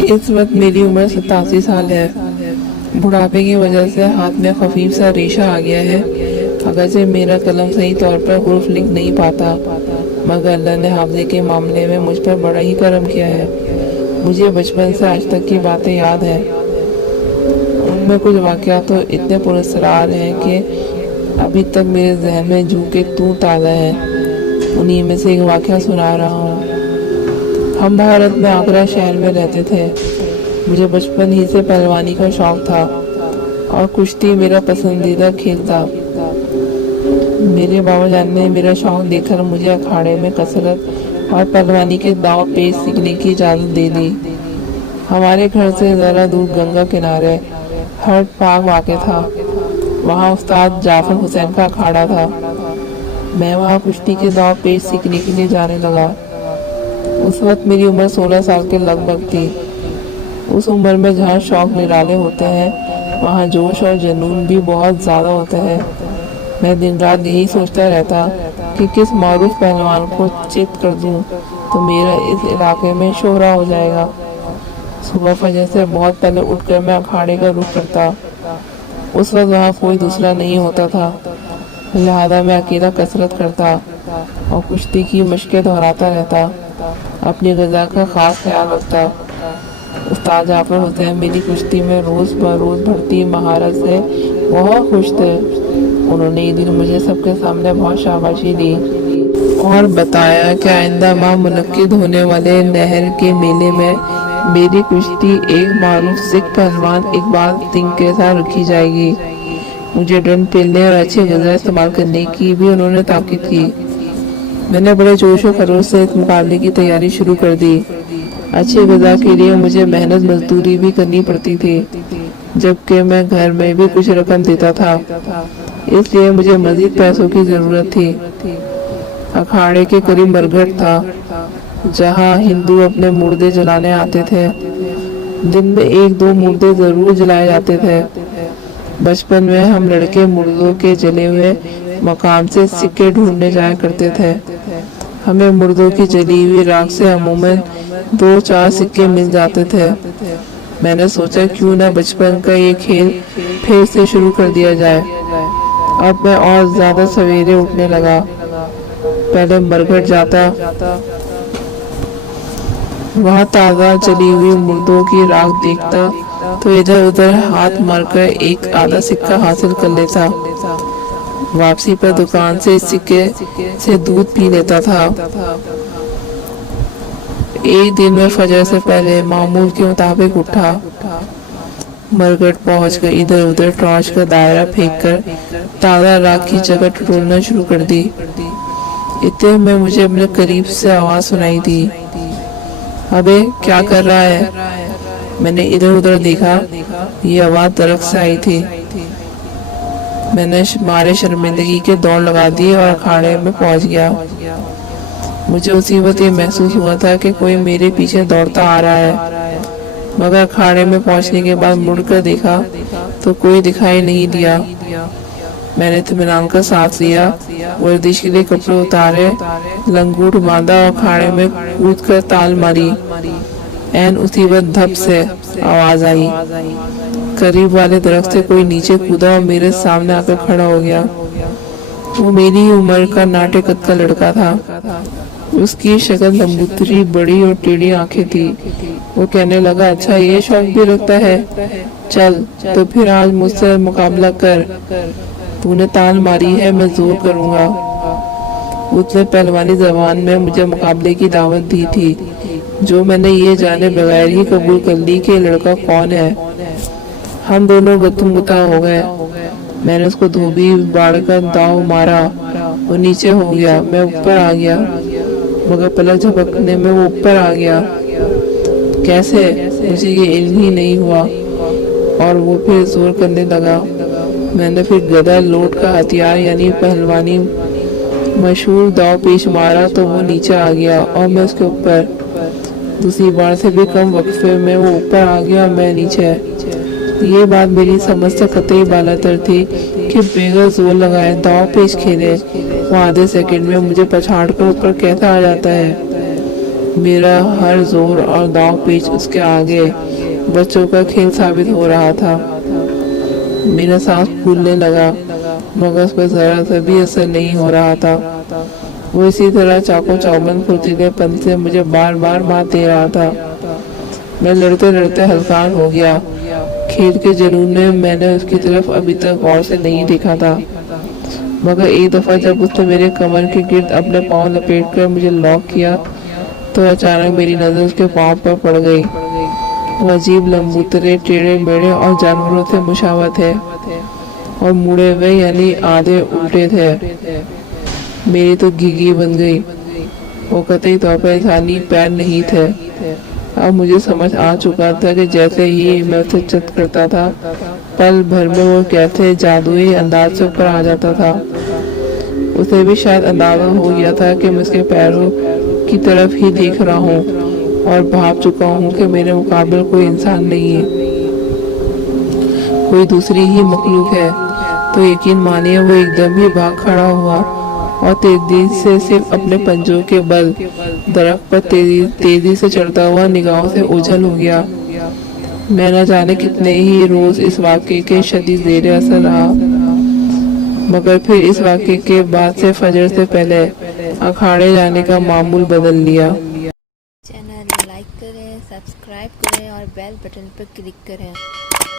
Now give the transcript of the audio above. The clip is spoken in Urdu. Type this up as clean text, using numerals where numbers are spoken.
اس وقت میری عمر 87 سال ہے۔ بڑھاپے کی وجہ سے ہاتھ میں خفیف سا ریشہ آ گیا ہے۔ اگرچہ میرا قلم صحیح طور پر حروف لکھ نہیں پاتا، مگر اللہ نے حافظی کے معاملے میں مجھ پر بڑا ہی کرم کیا ہے۔ مجھے بچپن سے آج تک کی باتیں یاد ہیں۔ ان میں کچھ واقعات تو اتنے پراسرار ہیں کہ ابھی تک میرے ذہن میں جو کہ تازہ ہے۔ انہی میں سے ایک واقعہ سنا رہا ہوں۔ ہم بھارت میں آگرہ شہر میں رہتے تھے۔ مجھے بچپن ہی سے پہلوانی کا شوق تھا اور کشتی میرا پسندیدہ کھیل تھا۔ میرے بابا جان نے میرا شوق دیکھ کر مجھے اکھاڑے میں کسرت اور پہلوانی کے داؤ پیچ سیکھنے کی اجازت دے دی۔ ہمارے گھر سے ذرا دور گنگا کنارے ہرٹ پاک واقع تھا۔ وہاں استاد جعفر حسین کا اکھاڑا تھا۔ میں وہاں کشتی کے داؤ پیچ سیکھنے کے لیے جانے لگا۔ اس وقت میری عمر 16 سال کے لگ بھگ تھی۔ اس عمر میں جہاں شوق نرالے ہوتے ہیں، وہاں جوش اور جنون بھی بہت زیادہ ہوتا ہے۔ میں دن رات یہی سوچتا رہتا کہ کس معروف پہلوان کو چت کر دوں تو میرا اس علاقے میں شہرہ ہو جائے گا۔ صبح فجر سے بہت پہلے اٹھ کر میں اکھاڑے کا رخ کرتا۔ اس وقت وہاں کوئی دوسرا نہیں ہوتا تھا، لہذا میں اکیلا کسرت کرتا اور کشتی کی مشقیں دہراتا رہتا۔ اپنی غذا کا خاص خیال رکھتا۔ استاد جعفر حسین میری کشتی میں روز بروز بڑھتی مہارت سے بہت خوش تھے۔ انہوں نے ایک دن مجھے سب کے سامنے بہت شاباشی دی اور بتایا کہ آئندہ ماہ منعقد ہونے والے نہر کے میلے میں میری کشتی ایک معروف سکھ پہلوان اقبال سنگھ کے ساتھ رکھی جائے گی۔ مجھے ڈنڈ پیلنے اور اچھی غذا استعمال کرنے کی بھی انہوں نے تاکید کی۔ میں نے بڑے جوش و خروش سے اس مقابلے کی تیاری شروع کر دی۔ اچھی غذا کے لیے مجھے محنت مزدوری بھی کرنی پڑتی تھی، جبکہ میں گھر میں بھی کچھ رقم دیتا تھا، اس لیے مجھے مزید پیسوں کی ضرورت تھی۔ اکھاڑے کے قریب مرگھٹ تھا، جہاں ہندو اپنے مردے جلانے آتے تھے۔ دن میں 1-2 مردے ضرور جلائے جاتے تھے۔ بچپن میں ہم لڑکے مردوں کے جلے ہوئے مقام سے سکے ڈھونڈنے جایا کرتے تھے۔ ہمیں مردوں کی جلی ہوئی راکھ سے عموماً 2-4 سکے مل جاتے تھے۔ میں نے سوچا کیوں نہ بچپن کا یہ کھیل پھر سے شروع کر دیا جائے۔ اب میں اور زیادہ سویرے اٹھنے لگا۔ پہلے مرگھٹ جاتا، وہاں تازہ جلی ہوئی مردوں کی راکھ دیکھتا تو ادھر ادھر ہاتھ مار کر ایک آدھا سکہ حاصل کر لیتا۔ واپسی پر دکان سے اس سکے سے دودھ پی لیتا تھا۔ ایک دن میں فجر سے پہلے معمول کے مطابق اٹھا، مرگھٹ پہنچ کر ادھر ادھر ٹارچ کا دائرہ پھینک کر تازہ راکھ کی جگہ ٹٹولنا شروع کر دی۔ اتنے میں مجھے اپنے قریب سے آواز سنائی دی، ابے کیا کر رہا ہے؟ میں نے ادھر ادھر دیکھا، یہ آواز درخت سے آئی تھی۔ میں نے مارے شرمندگی کے دوڑ لگا دی اور اکھاڑے میں پہنچ گیا۔ مجھے اسی وقت یہ محسوس ہوا تھا کہ کوئی میرے پیچھے دوڑتا آ رہا ہے، مگر اکھاڑے میں پہنچنے کے بعد مڑ کر دیکھا تو کوئی دکھائی نہیں دیا۔ میں نے اطمینان کا سانس لیا، ورزش کے لیے کپڑے اتارے، لنگوٹ باندھا اور اکھاڑے میں کود کر تال ماری۔ عین اسی وقت دھپ سے آواز آئی۔ قریب والے درخت سے کوئی نیچے کودا اور میرے سامنے آ کر کھڑا ہو گیا۔ وہ میری عمر کا ناٹے قد کا لڑکا تھا۔ اس کی شکل لمبوتری، بڑی اور ٹیڑھی آنکھیں تھی۔ وہ کہنے لگا، اچھا یہ شوق بھی رکھتا ہے، چل تو پھر آج مجھ سے مقابلہ کر، تو نے تال ماری ہے، میں زور کروں گا۔ اس نے پہلوانی زبان میں مجھے مقابلے کی دعوت دی تھی، جو میں نے یہ جانے بغیر ہی قبول کر لی کہ یہ لڑکا کون ہے۔ ہم دونوں گتم گتا ہو گئے۔ میں نے اس کو دھوبی باڑھ کر داؤ مارا، وہ نیچے ہو گیا، میں اوپر آ گیا، مگر پلک جھپکنے میں وہ اوپر آ گیا۔ کیسے؟ مجھے یہ علم ہی نہیں ہوا، اور وہ پھر زور کرنے لگا۔ میں نے پھر گدا لوٹ کا ہتھیار یعنی پہلوانی مشہور داؤ پیش مارا تو وہ نیچے آ گیا اور میں اس کے اوپر۔ دوسری بار سے بھی کم وقفے میں وہ اوپر آ گیا اور میں نیچے۔ یہ بات میری سمجھ سے قطعی بالاتر تھی کہ بغیر زور لگائے داؤ پیش کھیلے وہ آدھے سیکنڈ میں مجھے پچھاڑ کر اوپر کیسا آ جاتا ہے۔ میرا ہر زور اور داؤ پیچ اس کے آگے بچوں کا کھیل ثابت ہو رہا تھا۔ میرا سانس پھولنے لگا مگر اس پر ذرا سا بھی اثر نہیں ہو رہا تھا۔ وہ اسی طرح چاقو چوبند پھرتیلے پن سے مجھے بار بار مات دے رہا تھا۔ میں لڑتے لڑتے ہلکان ہو گیا۔ کھیل کے جنون میں میں نے اس کی طرف ابھی تک غور سے نہیں دیکھا تھا، مگر ایک دفعہ جب اس نے میرے کمر کے گرد اپنے پاؤں لپیٹ کر مجھے لاک کیا تو اچانک میری نظر اس کے پاؤں پر پڑ گئی۔ وہ عجیب لمبوترے، ٹیڑھے میڑھے اور جانوروں سے مشابہ تھے اور مڑے ہوئے یعنی آدھے الٹے تھے۔ میری تو گھگی بن گئی۔ وہ قطعی طور پر انسانی پیر نہیں تھے۔ اب مجھے سمجھ آ چکا تھا کہ جیسے ہی میں اسے چت کرتا تھا پل بھر میں وہ کیسے جادوئی انداز سے اوپر آ جاتا تھا۔ اسے بھی شاید اندازہ ہو گیا تھا کہ میں اس کے پیروں کی طرف ہی دیکھ رہا ہوں اور بھاپ چکا ہوں کہ میرے مقابل کوئی انسان نہیں ہے، کوئی دوسری ہی مخلوق ہے۔ تو یقین مانیے وہ ایک دم ہی بھاگ کھڑا ہوا اور تیزی سے صرف اپنے پنجوں کے بل درخت پر تیزی سے چڑھتا ہوا نگاہوں سے اوجھل ہو گیا۔ میں نہ جانے کتنے ہی روز اس واقعے کے شدید زیر اثر رہا، مگر پھر اس واقعے کے بعد سے فجر سے پہلے اکھاڑے جانے کا معمول بدل لیا۔ چینل لائک کریں، سبسکرائب کریں اور بیل بٹن پر کلک کریں۔